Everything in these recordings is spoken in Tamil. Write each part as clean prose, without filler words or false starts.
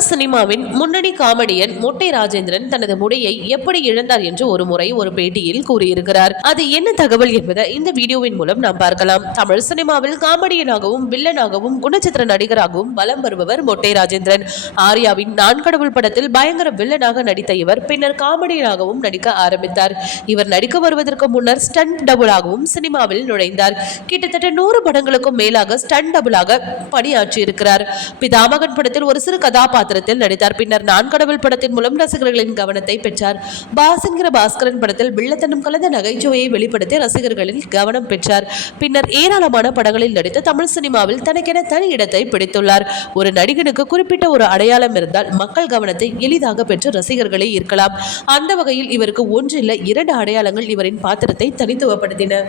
தமிழ் சினிமாவின் முன்னணி காமெடியன் மொட்டை ராஜேந்திரன் தனது முடியை எப்படி இழந்தார் என்று ஒரு முறை ஒரு பேட்டியில் கூறியிருக்கிறார். அது என்ன தகவல் என்பதை இந்த வீடியோவின் மூலம் நாம் பார்க்கலாம். தமிழ் சினிமாவில் காமெடியனாகவும் வில்லனாகவும் குணச்சித்திர நடிகராகவும் வலம் வருபவர் மொட்டை ராஜேந்திரன். ஆர்யாவின் நான் கடவுள் படத்தில் பயங்கர வில்லனாக நடித்த இவர் பின்னர் காமெடியனாகவும் நடிக்க ஆரம்பித்தார். இவர் நடிக்க வருவதற்கு முன்னர் ஸ்டண்ட் டபுளாகவும் சினிமாவில் நுழைந்தார். கிட்டத்தட்ட 100 படங்களுக்கும் மேலாக ஸ்டண்ட் டபுளாக பணியாற்றியிருக்கிறார். பிதாமகன் படத்தில் ஒரு சிறு கதாபாத்திரத்தில் நடித்தார். பின்னர் நான் கடவுள் படத்தின் மூலம் ரசிகர்களின் கவனத்தை பெற்றார். பாசங்கிற பாஸ்கரன் படத்தில் வில்லத்தனம் கலந்த நகைச்சுவையை வெளிப்படுத்தி ரசிகர்களின் கவனம் பெற்றார். பின்னர் ஏராளமான படங்களில் நடித்து தமிழ் சினிமாவில் தனக்கென தனி இடத்தை பிடித்துள்ளார். ஒரு நடிகனுக்கு குறிப்பிட்ட ஒரு அடையாளம் இருந்தால் மக்கள் கவனத்தை எளிதாக பெற்று ரசிகர்களை ஈர்க்கலாம். அந்த வகையில் இவருக்கு ஒன்றில்லை 2 அடையாளங்கள் இவரின் பாத்திரத்தை தனித்துவப்படுத்தின.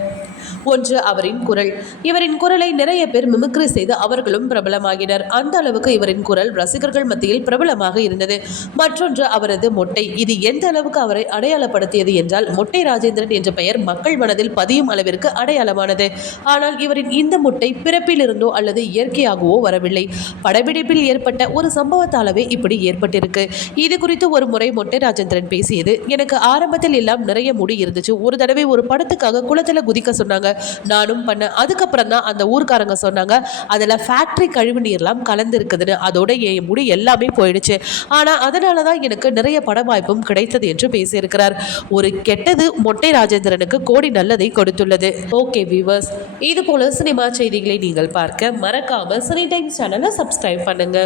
ஒன்று அவரின் குரல். இவரின் குரலை நிறைய பேர் மிமிக்ரி செய்து அவர்களும் பிரபலமாகினர். அந்த அளவுக்கு இவரின் குரல் ரசிகர்கள் மத்தியில் பிரபலமாக இருந்தது. மற்றொன்று அவரது மொட்டை. இது எந்த அளவுக்கு அவரை அடையாளப்படுத்தியது என்றால் மொட்டை ராஜேந்திரன் என்ற பெயர் மக்கள் மனதில் பதியும் அளவிற்கு அடையாளமானது. ஆனால் இவரின் இந்த மொட்டை பிறப்பிலிருந்தோ அல்லது இயற்கையாகவோ வரவில்லை. படப்பிடிப்பில் ஏற்பட்ட ஒரு சம்பவத்தாலவே இப்படி ஏற்பட்டிருக்கு. இது குறித்து ஒரு முறை மொட்டை ராஜேந்திரன் பேசியது, எனக்கு ஆரம்பத்தில் எல்லாம் நிறைய முடி இருந்துச்சு. ஒரு தடவை ஒரு படத்துக்காக குளத்துல குதிக்க சொன்னாங்க. நானும் பண்ண. அதுக்கப்புறம் தான் அந்த ஊர்க்காரங்க சொன்னாங்க அதுல ஃபேக்டரி கழிவு நீர்லாம் கலந்து இருக்குதுன்னு. அதோட என் முடி எல்லாமே போயிடுச்சு. ஆனா அதனாலதான் எனக்கு நிறைய பட வாய்ப்பும் கிடைத்தது என்று பேசியிருக்கிறார். ஒரு கெட்டது மொட்டை ராஜேந்திரனுக்கு கோடி நல்லதை கொடுத்துள்ளது. ஓகே வியூவர்ஸ், இது போல சினிமா செய்திகளை நீங்கள் பார்க்க மறக்காம சினி டைம்ஸ் சேனலை சப்ஸ்கிரைப் பண்ணுங்க.